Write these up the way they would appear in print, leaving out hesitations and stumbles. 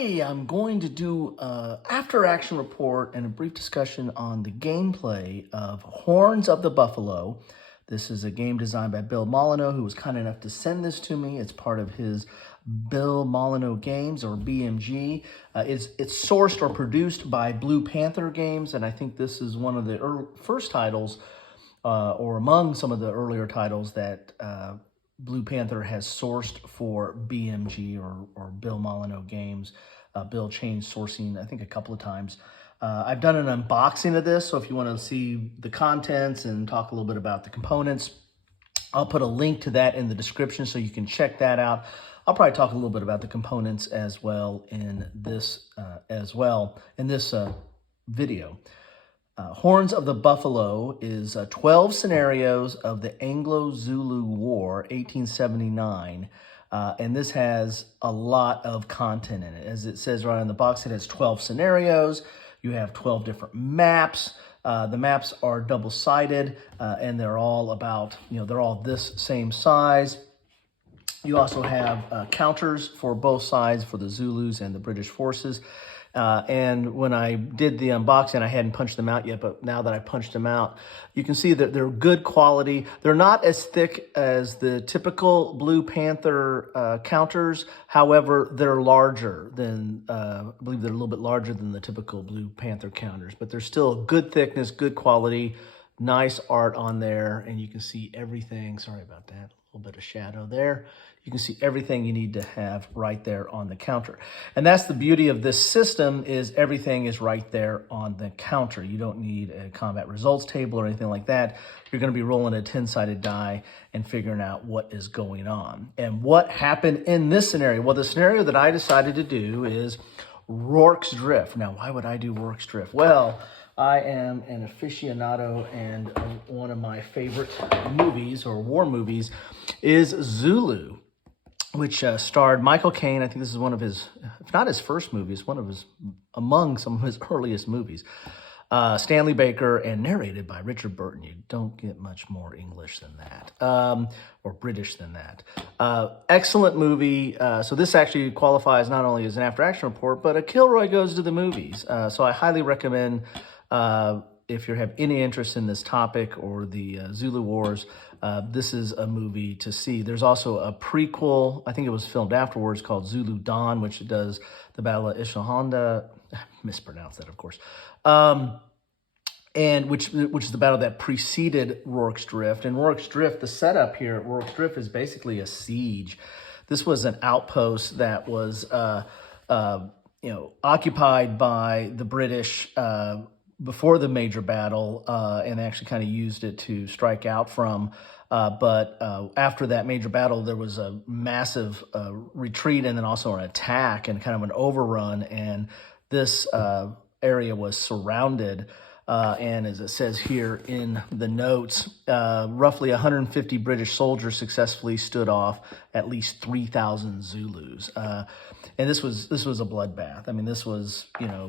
Today I'm going to do an after-action report and a brief discussion on the gameplay of Horns of the Buffalo. This is a game designed by Bill Molyneux, who was kind enough to send this to me. It's part of his Bill Molyneux Games, or BMG. It's sourced or produced by Blue Panther Games, and I think this is one of the first titles, or among some of the earlier titles that Blue Panther has sourced for BMG or Bill Molyneux Games. Bill changed sourcing, I think, a couple of times. I've done an unboxing of this, so if you want to see the contents and talk a little bit about the components, I'll put a link to that in the description so you can check that out. I'll probably talk a little bit about the components as well in this video. Horns of the Buffalo is 12 scenarios of the Anglo-Zulu War, 1879, and this has a lot of content in it. As it says right on the box, it has 12 scenarios. You have 12 different maps. The maps are double-sided, and they're all about, they're all this same size. You also have counters for both sides, for the Zulus and the British forces. And when I did the unboxing, I hadn't punched them out yet, but now that I punched them out, you can see that they're good quality. They're not as thick as the typical Blue Panther counters. However, they're larger than, I believe they're a little bit larger than the typical Blue Panther counters, but they're still good thickness, good quality, nice art on there, and you can see everything. Sorry about that, a little bit of shadow there. You can see everything you need to have right there on the counter. And that's the beauty of this system, is everything is right there on the counter. You don't need a combat results table or anything like that. You're going to be rolling a 10-sided die and figuring out what is going on. And what happened in this scenario? Well, the scenario that I decided to do is Rourke's Drift. Now, why would I do Rourke's Drift? Well, I am an aficionado, and one of my favorite movies, or war movies, is Zulu, which starred Michael Caine. I think this is one of his, if not his first movies, among some of his earliest movies. Stanley Baker, and narrated by Richard Burton. You don't get much more English than that, or British than that. Excellent movie. So this actually qualifies not only as an after-action report, but a Kilroy Goes to the Movies. So I highly recommend, if you have any interest in this topic or the Zulu Wars, this is a movie to see. There's also a prequel, I think it was filmed afterwards, called Zulu Dawn, which does the Battle of Ishihanda. I mispronounced that, of course. And which is the battle that preceded Rourke's Drift. And Rourke's Drift, the setup here at Rourke's Drift is basically a siege. This was an outpost that was occupied by the British before the major battle, and they actually kind of used it to strike out from. But after that major battle, there was a massive retreat, and then also an attack and kind of an overrun. And this area was surrounded. And as it says here in the notes, roughly 150 British soldiers successfully stood off at least 3,000 Zulus. And this was a bloodbath. I mean, this was,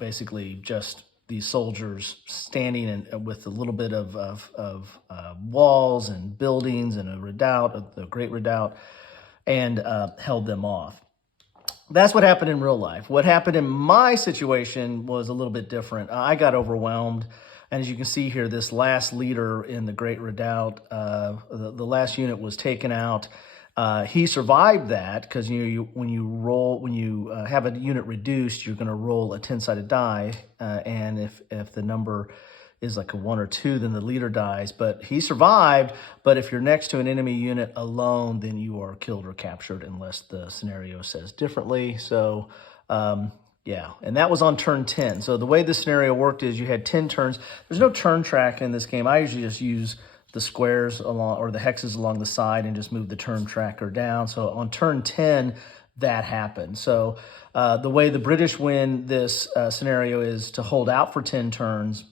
basically just these soldiers standing with a little bit of walls and buildings and a redoubt, the Great Redoubt, and held them off. That's what happened in real life. What happened in my situation was a little bit different. I got overwhelmed. And as you can see here, this last leader in the Great Redoubt, the last unit was taken out. He survived that because when you have a unit reduced, you're going to roll a 10-sided die, and if the number is like a 1 or 2, then the leader dies. But he survived. But if you're next to an enemy unit alone, then you are killed or captured unless the scenario says differently. So, yeah, and that was on turn 10. So the way the scenario worked is you had 10 turns. There's no turn track in this game. I usually just use the squares along, or the hexes along the side, and just move the turn tracker down. So on turn 10, that happened. So the way the British win this scenario is to hold out for 10 turns.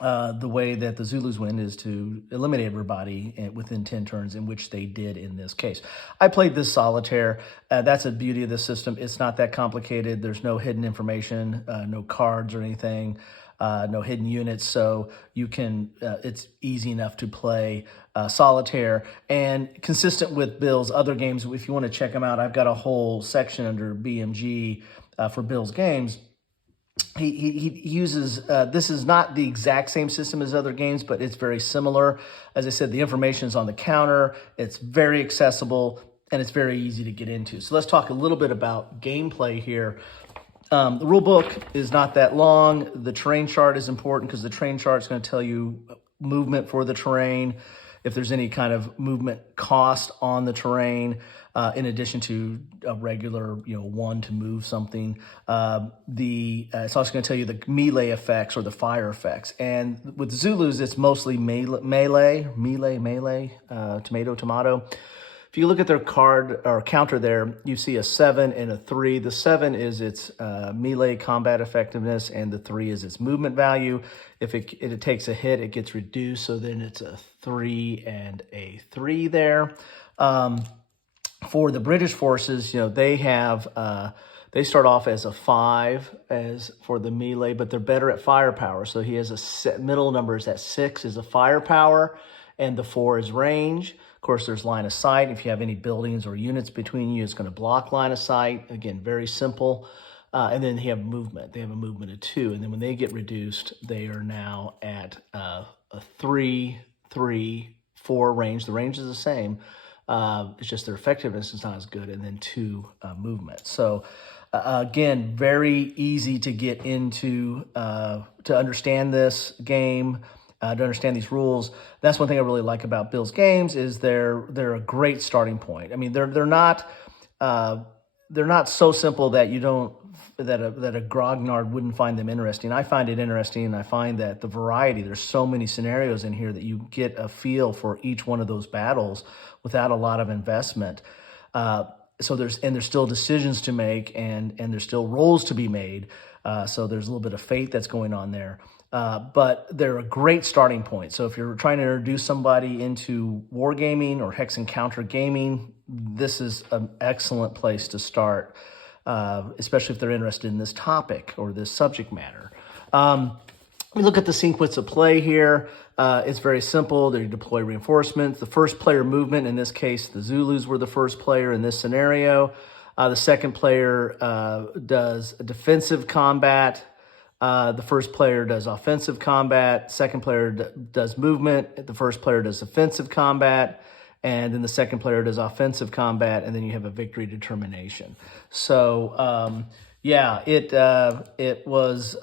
The way that the Zulus win is to eliminate everybody within 10 turns, in which they did in this case. I played this solitaire. That's the beauty of this system. It's not that complicated. There's no hidden information, no cards or anything. no hidden units, so you can, it's easy enough to play solitaire. And consistent with Bill's other games, if you want to check them out, I've got a whole section under BMG for Bill's games, he uses, this is not the exact same system as other games, but it's very similar. As I said, the information is on the counter. It's very accessible, and it's very easy to get into. So let's talk a little bit about gameplay here. The rule book is not that long. The terrain chart is important because the terrain chart is going to tell you movement for the terrain, if there's any kind of movement cost on the terrain, in addition to a regular, 1 to move something. It's also going to tell you the melee effects or the fire effects. And with Zulus, it's mostly melee, tomato. If you look at their card or counter there, you see a 7 and a 3. The 7 is its melee combat effectiveness, and the 3 is its movement value. If it takes a hit, it gets reduced, so then it's a 3 and a 3 there. For the British forces, they start off as a 5 as for the melee, but they're better at firepower. So he has middle numbers at 6 is a firepower, and the 4 is range. Of course, there's line of sight. If you have any buildings or units between you, it's going to block line of sight. Again, very simple. And then they have movement. They have a movement of 2. And then when they get reduced, they are now at a 3, 3, 4 range. The range is the same. It's just their effectiveness is not as good. And then 2 movement. So again, very easy to get into, to understand this game. To understand these rules. That's one thing I really like about Bill's games is they're a great starting point. I mean, they're not so simple that that a grognard wouldn't find them interesting. I find it interesting, and I find that the variety, there's so many scenarios in here that you get a feel for each one of those battles without a lot of investment. So there's still decisions to make, and there's still roles to be made. So there's a little bit of fate that's going on there. But they're a great starting point. So if you're trying to introduce somebody into wargaming or hex encounter gaming, this is an excellent place to start, especially if they're interested in this topic or this subject matter. We look at the sequence of play here. It's very simple. They deploy reinforcements. The first player movement, in this case, the Zulus were the first player in this scenario. The second player does defensive combat. The first player does offensive combat. Second player does movement. The first player does offensive combat. And then the second player does offensive combat. And then you have a victory determination. So, it was...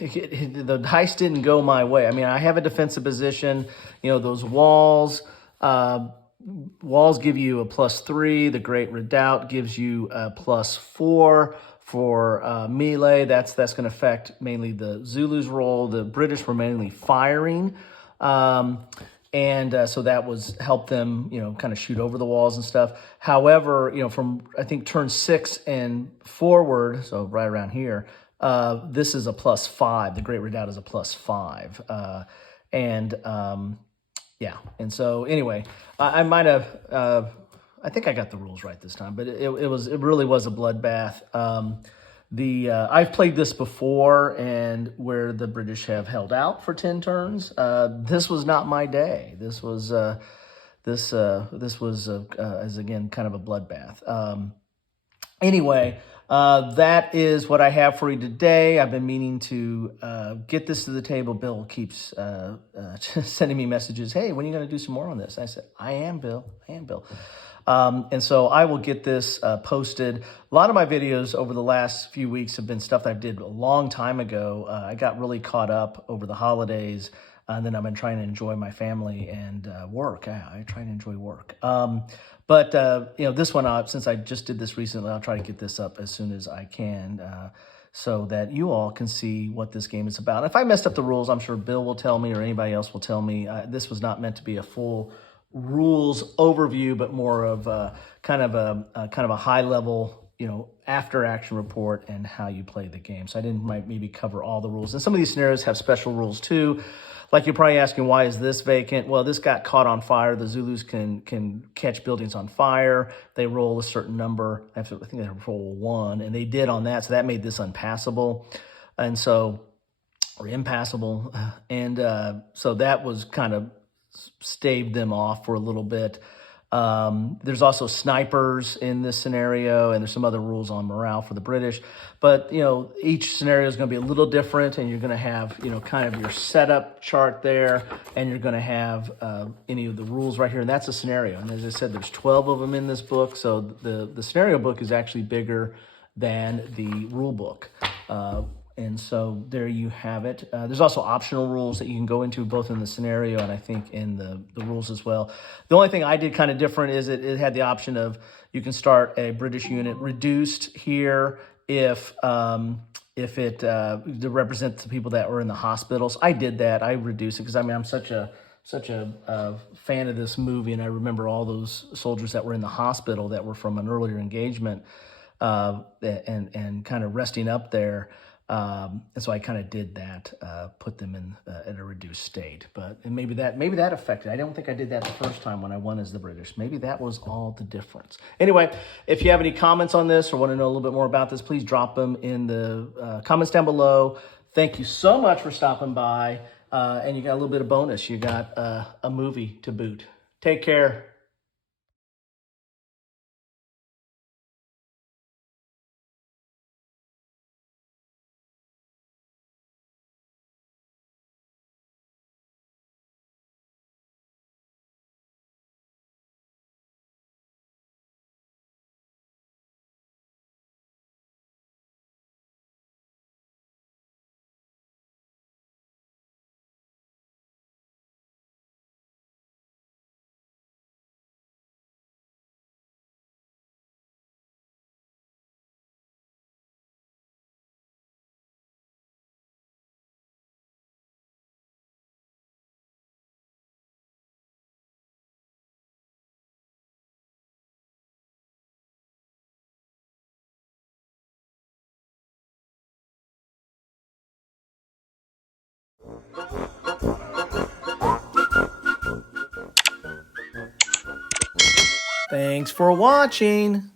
the dice didn't go my way. I mean, I have a defensive position. Those walls... walls give you a +3. The Great Redoubt gives you a +4. For melee, that's going to affect mainly the Zulus' role. The British were mainly firing, so that helped them, kind of shoot over the walls and stuff. However, from I think turn 6 and forward, so right around here, this is a +5. The Great Redoubt is a +5, and so anyway, I might have. I think I got the rules right this time, but it really was a bloodbath. I've played this before, and where the British have held out for 10 turns. This was not my day. This was again kind of a bloodbath. Anyway, that is what I have for you today. I've been meaning to get this to the table. Bill keeps sending me messages. Hey, when are you going to do some more on this? I said, I am, Bill. And so I will get this posted. A lot of my videos over the last few weeks have been stuff that I did a long time ago. I got really caught up over the holidays, and then I've been trying to enjoy my family and work. I try to enjoy work. But this one, since I just did this recently, I'll try to get this up as soon as I can so that you all can see what this game is about. If I messed up the rules, I'm sure Bill will tell me or anybody else will tell me. This was not meant to be a full rules overview, but more of kind of a high level, after action report and how you play the game. So I didn't maybe cover all the rules. And some of these scenarios have special rules too. Like you're probably asking, why is this vacant? Well, this got caught on fire. The Zulus can catch buildings on fire. They roll a certain number. I think they roll 1, and they did on that. So that made this unpassable, or impassable. And so that was kind of staved them off for a little bit. There's also snipers in this scenario, and there's some other rules on morale for the British. But, each scenario is going to be a little different, and you're going to have, kind of your setup chart there, and you're going to have any of the rules right here, and that's a scenario. And as I said, there's 12 of them in this book, so the scenario book is actually bigger than the rule book. And so there you have it. There's also optional rules that you can go into both in the scenario and I think in the rules as well. The only thing I did kind of different is it had the option of you can start a British unit reduced here if it to represent the people that were in the hospitals. I did that. I reduced it because I'm such a fan of this movie, and I remember all those soldiers that were in the hospital that were from an earlier engagement and kind of resting up there. And so I kind of did that, put them in at a reduced state. And maybe that affected. I don't think I did that the first time when I won as the British. Maybe that was all the difference. Anyway, if you have any comments on this or want to know a little bit more about this, please drop them in the comments down below. Thank you so much for stopping by. And you got a little bit of bonus. You got a movie to boot. Take care. Thanks for watching.